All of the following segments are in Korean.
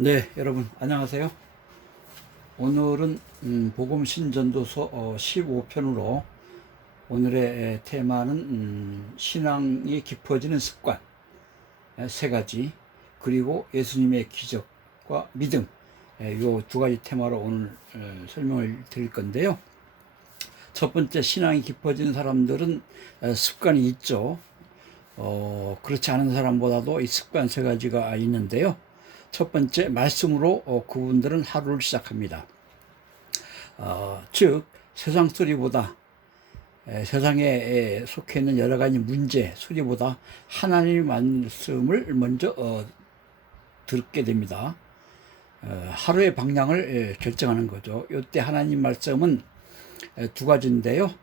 네, 여러분 안녕하세요. 오늘은 복음신전도서 15편으로 오늘의 테마는 신앙이 깊어지는 습관 세 가지, 그리고 예수님의 기적과 믿음, 이 두 가지 테마로 오늘 설명을 드릴 건데요. 첫 번째, 신앙이 깊어지는 사람들은 습관이 있죠. 그렇지 않은 사람보다도 이 습관 세 가지가 있는데요. 첫 번째, 말씀으로 그분들은 하루를 시작합니다. 즉 세상 소리보다, 세상에 속해 있는 여러 가지 문제 소리보다 하나님의 말씀을 먼저 듣게 됩니다. 하루의 방향을 결정하는 거죠. 이때 하나님 말씀은 두 가지인데요.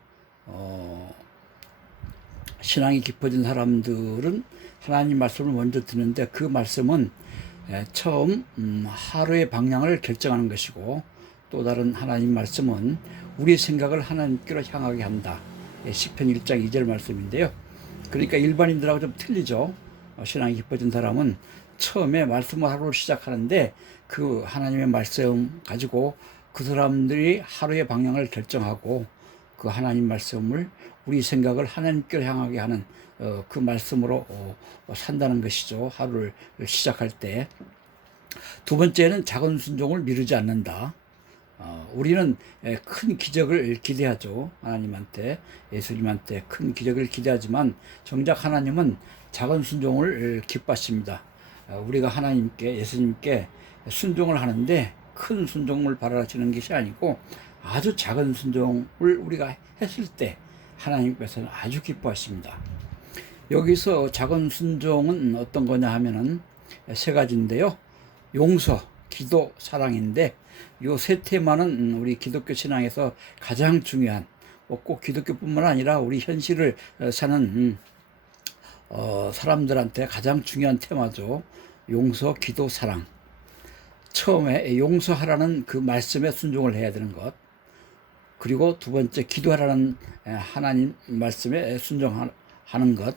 신앙이 깊어진 사람들은 하나님 말씀을 먼저 듣는데, 그 말씀은 처음 하루의 방향을 결정하는 것이고, 또 다른 하나님 말씀은 우리 생각을 하나님께로 향하게 한다. 시편 1장 2절 말씀인데요. 그러니까 일반인들하고 좀 틀리죠. 신앙이 깊어진 사람은 처음에 말씀을 하루를 시작하는데, 그 하나님의 말씀 가지고 그 사람들이 하루의 방향을 결정하고, 그 하나님 말씀을 우리 생각을 하나님께로 향하게 하는 그 말씀으로 산다는 것이죠. 하루를 시작할 때. 두 번째는 작은 순종을 미루지 않는다. 우리는 큰 기적을 기대하죠. 하나님한테, 예수님한테 큰 기적을 기대하지만 정작 하나님은 작은 순종을 기뻐하십니다. 우리가 하나님께, 예수님께 순종을 하는데 큰 순종을 바라시는 것이 아니고, 아주 작은 순종을 우리가 했을 때 하나님께서는 아주 기뻐하십니다. 여기서 작은 순종은 어떤 거냐 하면은 세 가지인데요. 용서, 기도, 사랑인데, 이 세 테마는 우리 기독교 신앙에서 가장 중요한, 꼭 기독교뿐만 아니라 우리 현실을 사는 사람들한테 가장 중요한 테마죠. 용서, 기도, 사랑. 처음에 용서하라는 그 말씀에 순종을 해야 되는 것, 그리고 두 번째, 기도하라는 하나님 말씀에 순종하는 것,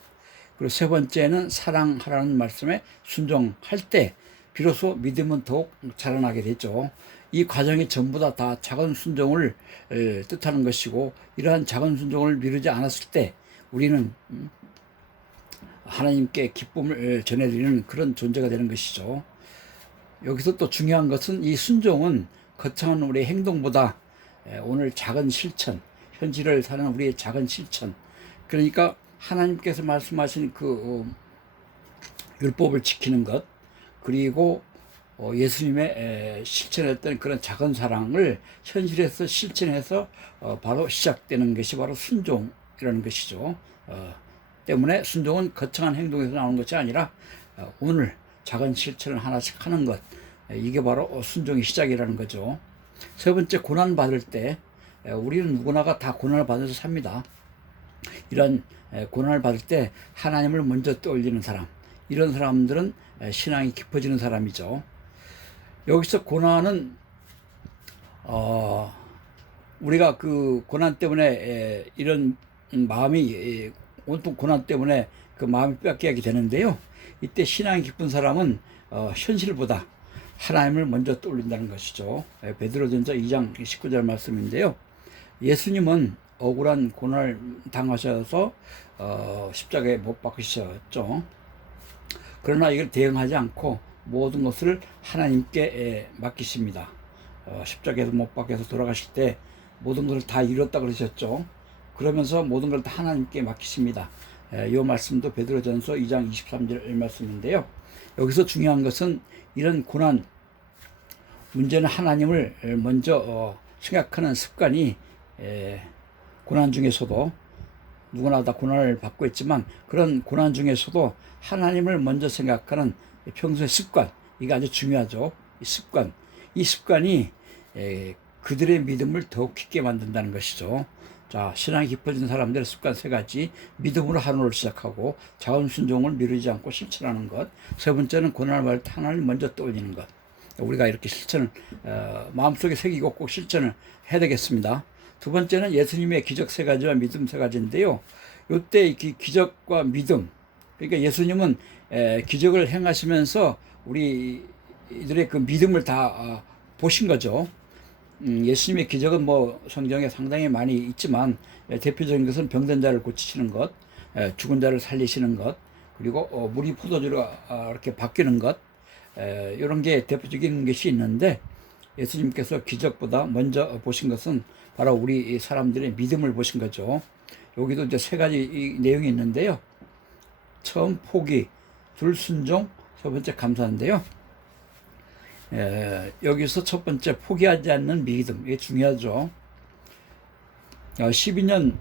그리고 세 번째는 사랑하라는 말씀에 순종할 때 비로소 믿음은 더욱 자라나게 되죠. 이 과정이 전부 다 작은 순종을 뜻하는 것이고, 이러한 작은 순종을 미루지 않았을 때 우리는 하나님께 기쁨을 전해드리는 그런 존재가 되는 것이죠. 여기서 또 중요한 것은, 이 순종은 거창한 우리의 행동보다 오늘 작은 실천, 현실을 사는 우리의 작은 실천, 그러니까 하나님께서 말씀하신 그 율법을 지키는 것, 그리고 예수님의 실천했던 그런 작은 사랑을 현실에서 실천해서 바로 시작되는 것이 바로 순종이라는 것이죠. 때문에 순종은 거창한 행동에서 나오는 것이 아니라 오늘 작은 실천을 하나씩 하는 것, 이게 바로 순종의 시작이라는 거죠. 세 번째, 고난 받을 때, 우리는 누구나가 다 고난을 받아서 삽니다. 이런 고난을 받을 때 하나님을 먼저 떠올리는 사람, 이런 사람들은 신앙이 깊어지는 사람이죠. 여기서 고난은 우리가 그 고난 때문에 이런 마음이, 온통 고난 때문에 그 마음이 뺏기게 되는데요. 이때 신앙이 깊은 사람은 현실보다 하나님을 먼저 떠올린다는 것이죠. 베드로전서 2장 19절 말씀인데요. 예수님은 억울한 고난을 당하셔서 십자가에 못 박히셨죠. 그러나 이걸 대응하지 않고 모든 것을 하나님께 맡기십니다. 십자가에서 못 박혀서 돌아가실 때 모든 것을 다 이뤘다 그러셨죠. 그러면서 모든 걸 다 하나님께 맡기십니다. 이 말씀도 베드로전서 2장 23절 말씀인데요. 여기서 중요한 것은, 이런 고난, 문제는 하나님을 먼저 생각하는 습관이, 고난 중에서도 누구나 다 고난을 받고 있지만, 그런 고난 중에서도 하나님을 먼저 생각하는 평소의 습관, 이게 아주 중요하죠. 이 습관이 그들의 믿음을 더욱 깊게 만든다는 것이죠. 자, 신앙이 깊어진 사람들의 습관 세 가지: 믿음으로 하루를 시작하고, 작은 순종을 미루지 않고 실천하는 것, 세 번째는 고난을 받을 때 하나님을 먼저 떠올리는 것. 우리가 이렇게 실천을 마음속에 새기고 꼭 실천을 해야 되겠습니다. 두 번째는 예수님의 기적 세 가지와 믿음 세 가지인데요. 이때 기적과 믿음, 그러니까 예수님은 기적을 행하시면서 우리 이들의 그 믿음을 다 보신 거죠. 예수님의 기적은 뭐 성경에 상당히 많이 있지만 대표적인 것은 병든 자를 고치시는 것, 죽은 자를 살리시는 것, 그리고 물이 포도주로 이렇게 바뀌는 것, 이런 게 대표적인 것이 있는데, 예수님께서 기적보다 먼저 보신 것은 바로 우리 사람들의 믿음을 보신 거죠. 여기도 이제 세 가지 이 내용이 있는데요. 처음 포기, 둘 순종, 세 번째 감사인데요. 여기서 첫 번째 포기하지 않는 믿음, 이게 중요하죠. 12년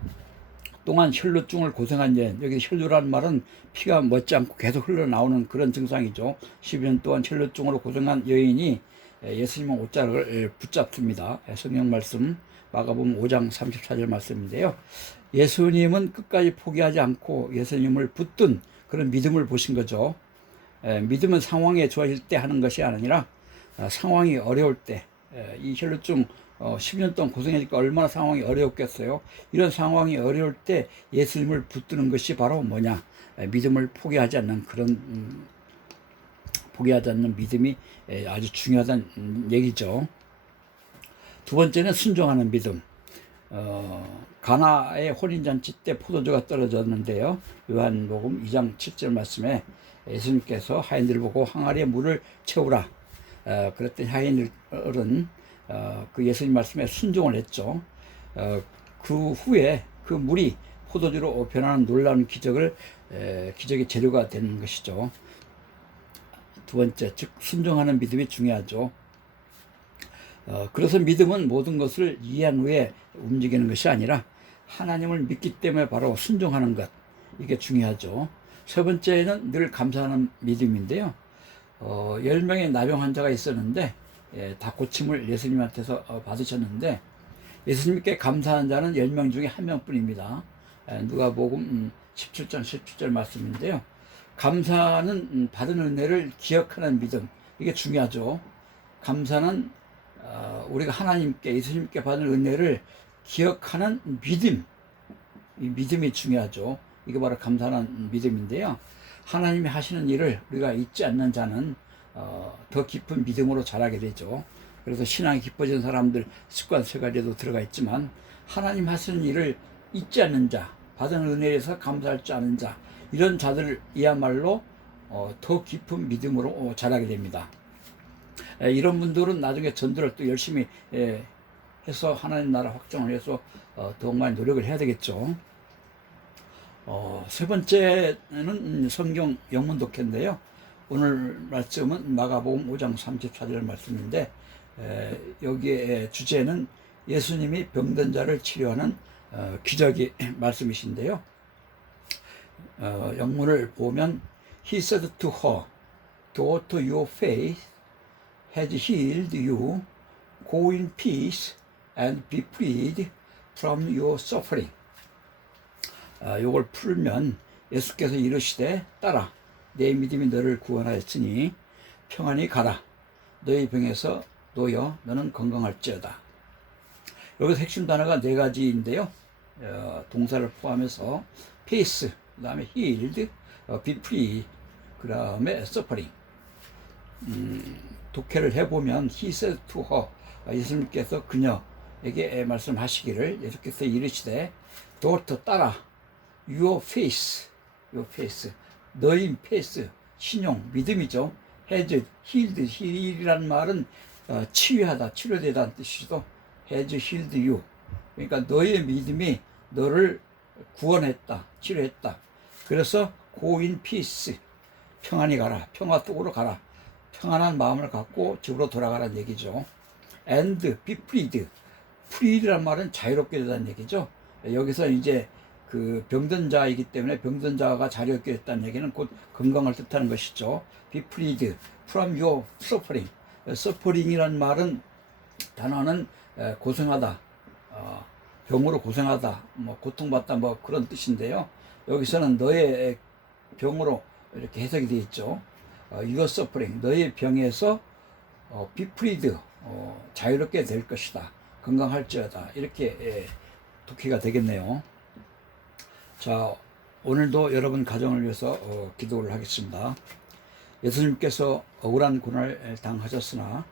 동안 혈루증을 고생한 여인, 여기 혈루라는 말은 피가 멎지 않고 계속 흘러나오는 그런 증상이죠. 12년 동안 혈루증으로 고생한 여인이 예수님의 옷자락을 붙잡습니다. 성경 말씀 마가복음 5장 34절 말씀인데요. 예수님은 끝까지 포기하지 않고 예수님을 붙든 그런 믿음을 보신 거죠. 믿음은 상황에 좋아질 때 하는 것이 아니라 상황이 어려울 때, 이 혈루증 10년 동안 고생하니까 얼마나 상황이 어려웠겠어요. 이런 상황이 어려울 때 예수님을 붙드는 것이 바로 뭐냐, 믿음을 포기하지 않는 그런 포기하지 않는 믿음이 아주 중요하다는 얘기죠. 두 번째는 순종하는 믿음. 가나의 혼인잔치 때 포도주가 떨어졌는데요. 요한복음 2장 7절 말씀에 예수님께서 하인들을 보고 항아리에 물을 채우라. 그랬더니 하인들은 그 예수님 말씀에 순종을 했죠. 그 후에 그 물이 포도주로 변하는 놀라운 기적의 재료가 되는 것이죠. 두 번째, 즉 순종하는 믿음이 중요하죠. 그래서 믿음은 모든 것을 이해한 후에 움직이는 것이 아니라 하나님을 믿기 때문에 바로 순종하는 것, 이게 중요하죠. 세 번째는 늘 감사하는 믿음인데요. 10명의 나병 환자가 있었는데 다 고침을 예수님한테서 받으셨는데, 예수님께 감사한 자는 10명 중에 1명뿐입니다. 누가복음 17장 17절 말씀인데요. 감사는 받은 은혜를 기억하는 믿음, 이게 중요하죠. 감사는 우리가 하나님께, 예수님께 받은 은혜를 기억하는 믿음, 이 믿음이 중요하죠. 이게 바로 감사하는 믿음인데요. 하나님이 하시는 일을 우리가 잊지 않는 자는 더 깊은 믿음으로 자라게 되죠. 그래서 신앙이 깊어진 사람들 습관 세 가지에도 들어가 있지만, 하나님 하시는 일을 잊지 않는 자, 받은 은혜에서 감사할 줄 아는 자, 이런 자들이야말로 더 깊은 믿음으로 자라게 됩니다. 이런 분들은 나중에 전도를 또 열심히 해서 하나님 나라 확장을 해서 더욱 많이 노력을 해야 되겠죠. 세 번째는 성경 영문 독해인데요. 오늘 말씀은 마가복음 5장 34절 말씀인데, 여기에 주제는 예수님이 병든 자를 치료하는 기적의 말씀이신데요. 영문을 보면 He said to her, Daughter, your faith has healed you. Go in peace and be freed from your suffering. 요걸 풀면 예수께서 이르시되 따라 내 믿음이 너를 구원하였으니 평안히 가라. 너의 병에서 놓여 너는 건강할지어다. 여기서 핵심 단어가 네 가지인데요. 동사를 포함해서 peace, 그 다음에 healed, be free, 그 다음에 suffering. 독해를 해보면 He said to her, 예수님께서 그녀에게 말씀하시기를, 예수께서 이르시되 daughter, 따라, your faith, 너희 페이스, 신용, 믿음이죠. has healed, heal이라는 말은 치유하다, 치료되다는 뜻이죠. has healed you. 그러니까 너의 믿음이 너를 구원했다, 치료했다. 그래서 go in peace, 평안히 가라, 평화 속으로 가라. 평안한 마음을 갖고 집으로 돌아가라는 얘기죠. And be freed. freed라는 말은 자유롭게 되다는 얘기죠. 여기서 이제 그 병든 자이기 때문에 병든 자가 자유롭게 됐다는 얘기는 곧 건강을 뜻하는 것이죠. Be freed from your suffering. suffering이라는 말은, 단어는 고생하다, 병으로 고생하다, 뭐 고통받다, 뭐 그런 뜻인데요. 여기서는 너의 병으로 이렇게 해석이 되어 있죠. your suffering, 너의 병에서 be freed, 자유롭게 될 것이다, 건강할지어다, 이렇게 독해가 되겠네요. 자, 오늘도 여러분 가정을 위해서 기도를 하겠습니다. 예수님께서 억울한 고난을 당하셨으나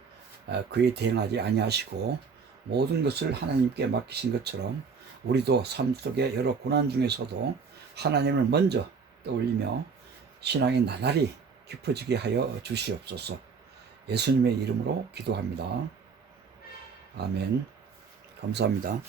그에 대응하지 아니하시고 모든 것을 하나님께 맡기신 것처럼 우리도 삶 속의 여러 고난 중에서도 하나님을 먼저 떠올리며 신앙이 나날이 깊어지게 하여 주시옵소서. 예수님의 이름으로 기도합니다. 아멘. 감사합니다.